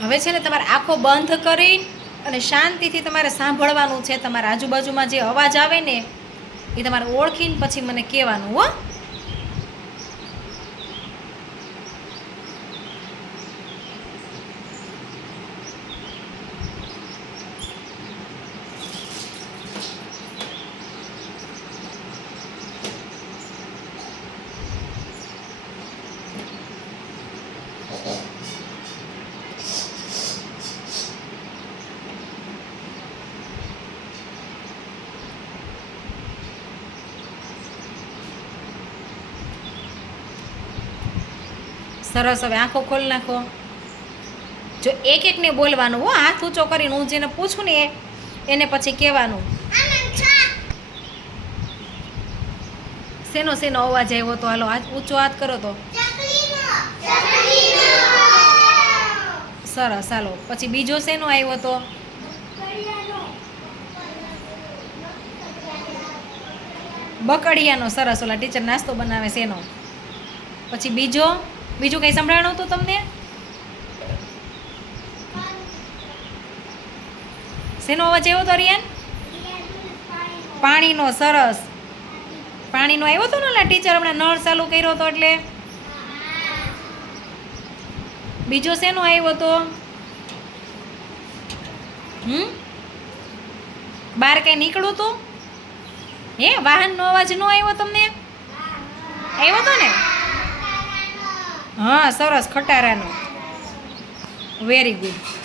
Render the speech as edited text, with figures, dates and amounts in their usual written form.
હવે છે ને તમારે આંખો બંધ કરી અને શાંતિથી તમારે સાંભળવાનું છે. તમારા આજુબાજુમાં જે અવાજ આવે ને એ તમારે ઓળખીને પછી મને કહેવાનું હો. સરસ. હવે આંખો ખોલી નાખો. જો એક એકને બોલવાનું હો, હાથ ઊંચો કરીને હું જેને પૂછું ને એને પછી કહેવાનું. શેનો શેનો અવાજ આવ્યો તો? હાલો હાથ ઊંચો હાથ કરો તો. સરસ. હાલો પછી બીજો શેનો આવ્યો તો? બકડિયાનો. સરસ. ઓલા ટીચર નાસ્તો બનાવે શેનો? પછી બીજું કંઈ સંભળાણું હતું તમને? શેનો અવાજ આવ્યો તો રિયાન? પાણીનો. સરસ. પાણીનો આવ્યો હતો ને? ટીચર હમણાં નળ ચાલુ કર્યો હતો એટલે. બીજો શેનો આવ્યો હતો? બહાર કઈ નીકળું તું? હે, વાહનનો અવાજ નો આવ્યો તમને? આવ્યો હતો ને? હા સરસ. ખટારાનો. Very good.